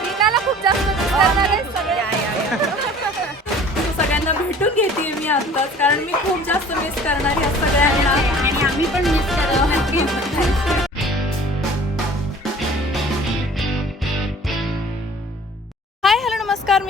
रीनाला खूप जास्त सगळ्यांना भेटून घेते मी आत्ताच कारण मी खूप जास्त मिस करणार या सगळ्यांना. आणि आम्ही पण मिस करत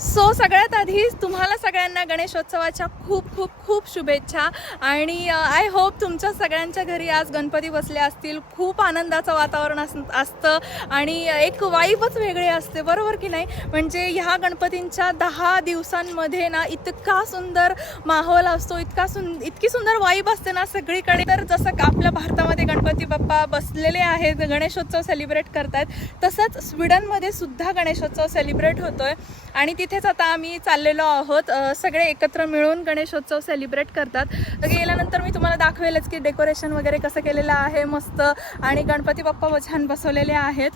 सो सगळ्यात आधी तुम्हाला सगळ्यांना गणेशोत्सवाच्या खूप खूप खूप शुभेच्छा. आणि आय होप तुमच्या सगळ्यांच्या घरी आज गणपती बसले असतील. खूप आनंदाचं वातावरण अस असतं. आणि एक वाईबच वेगळी असते. बरोबर की नाही? म्हणजे ह्या गणपतींच्या दहा दिवसांमध्ये ना इतका सुंदर माहोल असतो. इतका सुं इतकी सुंदर वाईब असते ना सगळीकडे. तर जसं का आपल्या भारतामध्ये गणपती बाप्पा बसलेले आहेत गणेशोत्सव सेलिब्रेट करतायत तसंच स्वीडनमध्ये सुद्धा गणेशोत्सव सेलिब्रेट होतोय. आणि तिथेच आता आम्ही चाललेलो आहोत. सगळे एकत्र मिळून गणेशोत्सव सेलिब्रेट करतात. तर गेल्यानंतर मी तुम्हाला दाखवेलच की डेकोरेशन वगैरे कसं केलेलं आहे मस्त. आणि गणपती बाप्पा छान बसवलेले आहेत.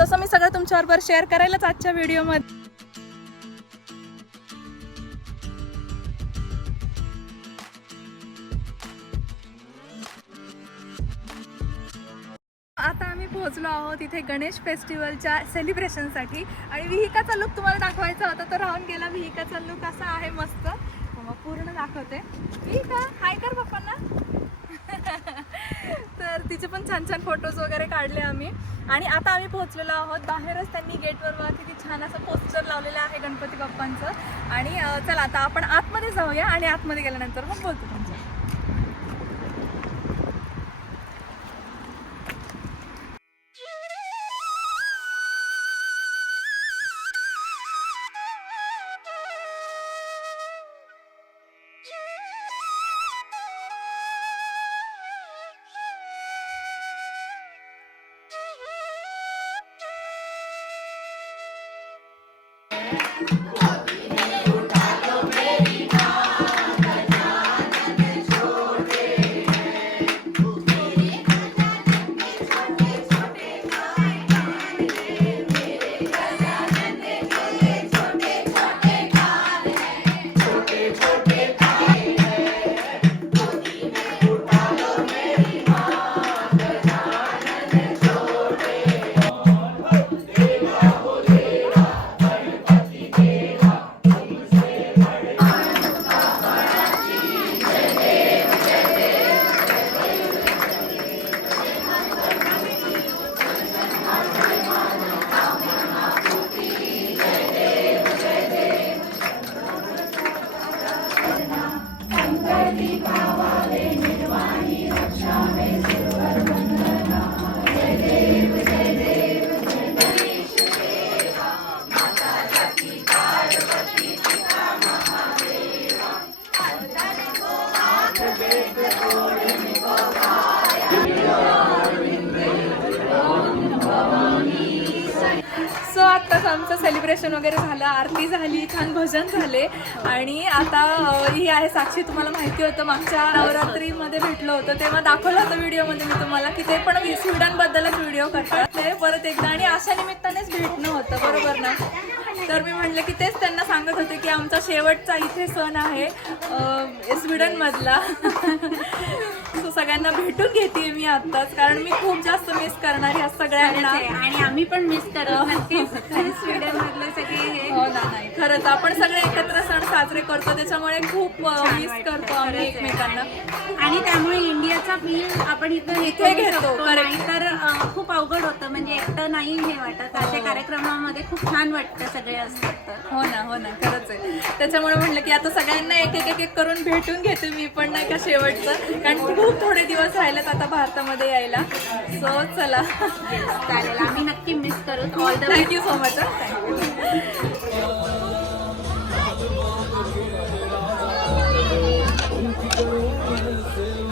तसं मी सगळं तुमच्याबरोबर शेअर करायलाच आजच्या व्हिडिओमध्ये आता आम्ही पोहोचलो आहोत इथे गणेश फेस्टिवलच्या सेलिब्रेशनसाठी. आणि विहिकाचा लुक तुम्हाला दाखवायचा होता तर राहून गेला. विहिकाचा लुक असा आहे मस्त. हो, मग पूर्ण दाखवते. विहिका हाय कर पप्पांना. तर तिचे पण छान छान फोटोज वगैरे काढले आम्ही. आणि आता आम्ही पोहोचलेलो आहोत. बाहेरच त्यांनी गेटवर बघा किती छान असं पोस्टर लावलेलं आहे गणपती बाप्पांचं. आणि चला आता आपण आतमध्ये जाऊया आणि आतमध्ये गेल्यानंतर मग बोलतो तुमच्या Amém. सेलिब्रेशन वगैरे झालं आरती झाली छान भजन झाले. आणि आता अ, ही आहे साक्षी तुम्हाला माहिती होतं मागच्या नवरात्रीमध्ये भेटलं होतं तेव्हा दाखवलं होतं व्हिडिओमध्ये मी तुम्हाला की ते पण स्वीडनबद्दलच व्हिडिओ करतात. ते परत एकदा आणि अशा निमित्तानेच भेटणं होतं बरोबर ना? तर मी म्हटलं की तेच त्यांना सांगत होते की आमचा शेवटचा इथे सण आहे स्वीडनमधला. सो सगळ्यांना भेटून घेते मी आत्ताच कारण मी खूप जास्त मिस करणार ह्या सगळ्यांना. आणि आम्ही पण मिस करत नक्कीच स्वीडन मधले सगळे हे. हो ना नाही. खरंच आपण सगळे एकत्र सण साजरे करतो त्याच्यामुळे खूप मिस करतो आम्ही एकमेकांना. आणि त्यामुळे इंडियाचा फील आपण इथं इथे घेतो. तर खूप अवघड होतं. म्हणजे एकटं नाही हे वाटत. अशा कार्यक्रमामध्ये खूप छान वाटतं सगळे असतात तर. हो ना हो ना खरंच आहे. त्याच्यामुळे म्हटलं की आता सगळ्यांना एक एक एक एक करून भेटून घेते मी पण नाही का शेवटचं. कारण खूप थोडे दिवस राहिलेत आता भारतामध्ये यायला. सो चला. चालेल आम्ही नक्की मिस करू. ऑल थँक्यू सो मच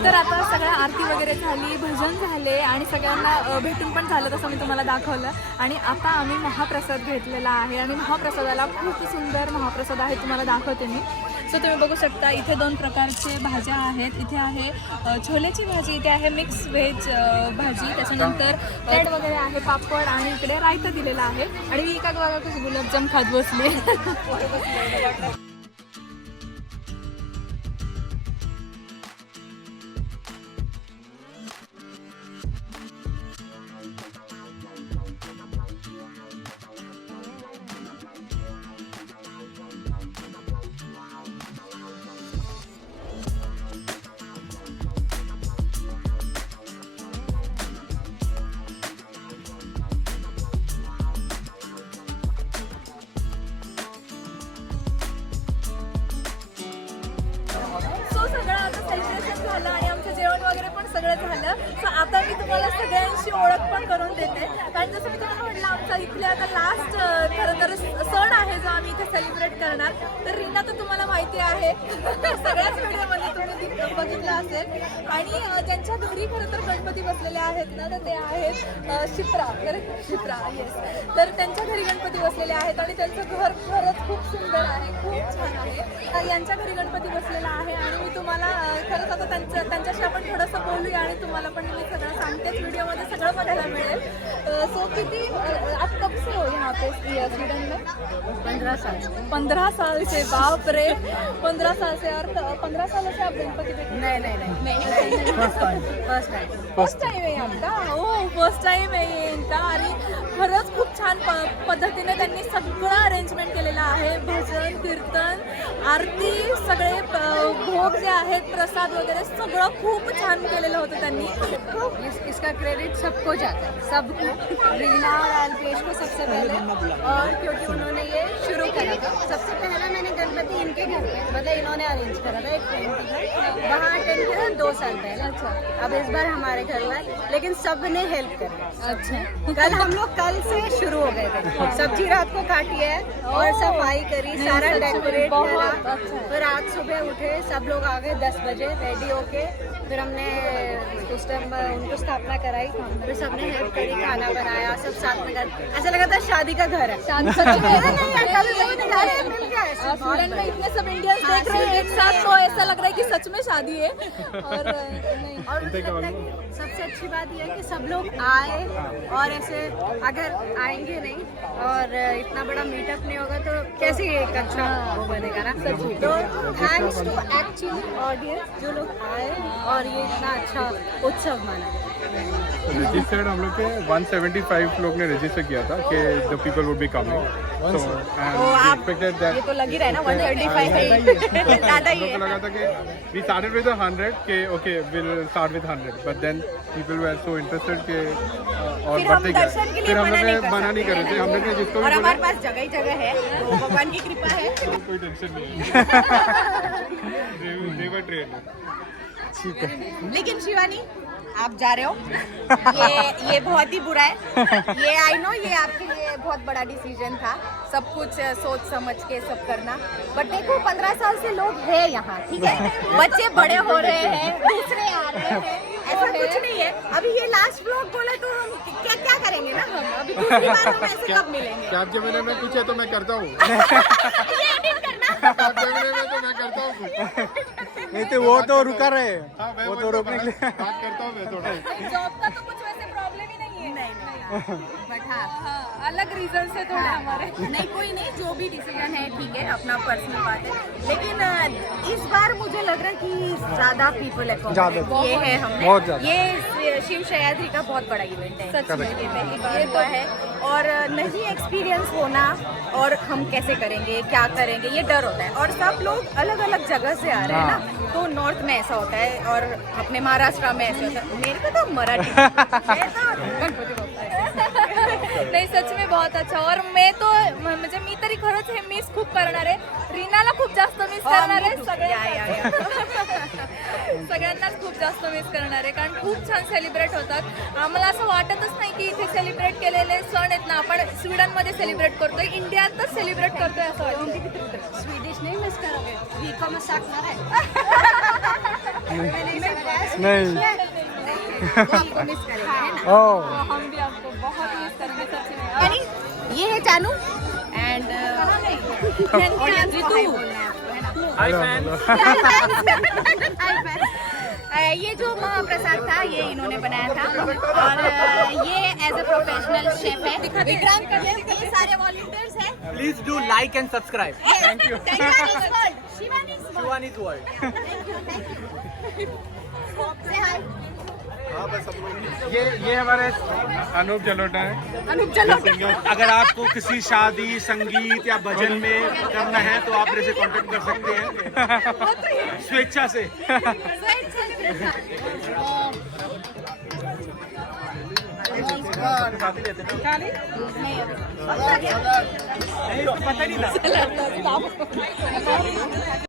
तर आता सगळ्या आरती वगैरे झाली भजन झाले आणि सगळ्यांना भेटून पण झालं तसं मी तुम्हाला दाखवलं. आणि आता आम्ही महाप्रसाद घेतलेला आहे आणि महाप्रसादाला खूप सुंदर महाप्रसाद आहे तुम्हाला दाखवते मी. सो तुम्ही बघू शकता इथे दोन प्रकारचे भाज्या आहेत. इथे आहे अ, छोलेची भाजी इथे आहे मिक्स व्हेज भाजी. त्याच्यानंतर ब्रेड वगैरे आहे पापड आणि इकडे रायता दिलेला आहे. आणि मी एका गुलाबजाम खात बसले. सगळं झालं. सो आता मी तुम्हाला सगळ्यांशी ओळख पण करून देते. कारण जसं मी तुम्हाला म्हटलं आमचा इथले आता लास्ट खरं तर सण आहे जो आम्ही इथे सेलिब्रेट तर रीना तर तुम्हाला माहिती आहे. सगळ्याच व्हिडिओमध्ये तुम्ही बघितलं असेल. आणि अ, ज्यांच्या घरी खरं तर गणपती बसलेले आहेत ना तर ते आहेत शिप्रा. करेक्ट शिप्रा येस तर त्यांच्या घरी गणपती बसलेले आहेत आणि त्यांचं घर खरंच खूप सुंदर आहे खूप छान आहे. यांच्या घरी गणपती बसलेला आहे आणि मी तुम्हाला खरंच आता त्यांचं त्यांच्याशी आपण थोडंसं बोलूया आणि तुम्हाला पण मी सगळं सांगतेच व्हिडिओमध्ये सगळं बघायला मिळेल. सो किती आप कब से हो यहाँ पे? स्वी- स्वीडन में पंधरा साल. पंद्रह साल से बाप रे पंद्रह साल से और पंद्रह सालों से आप गणपती देखते नाही. नाही नहीं. First time first time first time आहे आता. हो फर्स्ट टाइम आहे. यांचा आणि खरंच खूप छान प पद्धतीने त्यांनी सगळं आहे. भजन कीर्तन आरती सगळे प- भोग जे आहेत प्रसाद वगैरे सगळं खूप छान केलेलं होतं त्यांनी. इस, इसका क्रेडिट सबको जाता है. सबको. रीना और अल्पेश को सबसे पहले. और क्योंकि उन्होंने ये शुरू करा था. सबसे पहला मैंने गणपति इनके घर पे मतलब इन्होंने अरेंज करा था एक फ्रेंड के घर. वहाँ अटेंड किया दो साल पहले. अच्छा. अब इस बार हमारे घर में लेकिन सबने हेल्प करी. अच्छा. कल हम लोग कल से शुरू हो गए थे. सब्ज़ी रात को काटी है और सफाई करी सारा डेकोरेट करा। फिर आज सुबह उठे सब लोग आ गए दस बजे रेडी होके फिर हमने उस टाइम उनको स्थापना कराई फिर सबने हेल्प करी खाना बनाया सब साथ में कर ऐसा लगा था शादी का घर है। हैं। इतने सब इंडियंस देख रहे हैं एक साथ तो ऐसा लग रहा है कि सच में शादी है। और नहीं। और मुझे लगता है कि सबसे अच्छी बात यह है कि सब लोग आए और ऐसे अगर आएँगे नहीं और इतना बड़ा मीटअप नहीं होगा तो कैसे एक अच्छा वो बनेगा ना? तो थैंक्स टू एक्चुअली ऑडियंस जो लोग आए और ये इतना अच्छा उत्सव माना रजिस्टर्ड हम लोग के 175 लोग ने रजिस्टर किया था कि the people would be coming so and expected that ये तो लग ही रहा है ना वन थर्टी फाइव है। ज़्यादा ही हम लोग को है लगा था कि we started with 100 K okay will start with 100 but then people were so interested के और फिर हम बढ़ते दर्शन के गए लिए फिर हम मना लोग नहीं ने कर मना नहीं कर रहे थे हम लोग ने जिसको और हमारे पास जगह ही जगह है तो भगवान की कृपा है। कोई टेंशन नहीं है। दे वर ट्रेन लेकिन शिवानी आप जा रहे हो। ये ये बहुत ही बुरा है। ये आई नो ये आपके लिए बहुत बड़ा डिसीज़न था। सब कुछ सोच समझ के सब करना। बट देखो पंद्रह साल से लोग हैं यहाँ ठीक है? बच्चे बड़े हो रहे हैं दूसरे आ रहे हैं। ऐसा कुछ नहीं है। अभी ये लास्ट ब्लॉग बोले तो हम क्या क्या करेंगे ना हम? अभी दूसरी बार हम ऐसे कब मिलेंगे? क्या आपके मैंने मैं पूछा तो मैं करता हूँ। तो मैं करता हूँ। कुछ नहीं तो वो तो रुका रहे वो तो रोकने के लिए। बात बात करता हूँ मैं थोड़ा। बट हाँ। हाँ अलग रीजन से थोड़े हमारे। नहीं कोई नहीं जो भी डिसीज़न है ठीक है अपना पर्सनल बात है। लेकिन इस बार मुझे लग रहा है कि ज़्यादा पीपल। ये है हमने। बहुत ये शिव शयाद्री का बहुत बड़ा इवेंट है। सच में। ये पहली बार हुआ है। और नहीं एक्सपीरियंस होना और हम कैसे करेंगे क्या करेंगे ये डर होता है। और सब लोग अलग अलग जगह से आ रहे हैं ना तो नॉर्थ में ऐसा होता है और अपने महाराष्ट्र में ऐसे होता है। मेरे को तो मराठी नाही सच में बहुत अच्छा और मैं तो म्हणजे मी तरी खरंच हे मिस खूप करणार आहे रीनाला खूप जास्त मिस करणार आहे too. सगळ्या- या, या, सगळ्यांनाच खूप जास्त मिस करणार आहे कारण खूप छान सेलिब्रेट होतात. आम्हाला असं वाटतच नाही की इथे सेलिब्रेट केलेले सण आहेत ना आपण स्वीडनमध्ये सेलिब्रेट करतोय इंडियातच सेलिब्रेट करतोय असं वाटतं स्वीडिश नहीं मिस करोगे वी को मैं साकणार है नहीं. मिस करेंगे है. ये है चानू। एंड uh, uh, ये जो महाप्रसाद था ये इन्होंने बनाया था। और uh, ये एज अ प्रोफेशनल शेफ है। विक्रम ये सारे वॉलंटियर्स हैं। Please do like and subscribe thank you Shivani world thank you thank you ये ये हमारे अनूप जलोटा है। अनूप चलो अगर आपको किसी शादी संगीत या भजन में करना है तो आप मेरे से कांटेक्ट कर सकते हैं। स्वेच्छा से। नहीं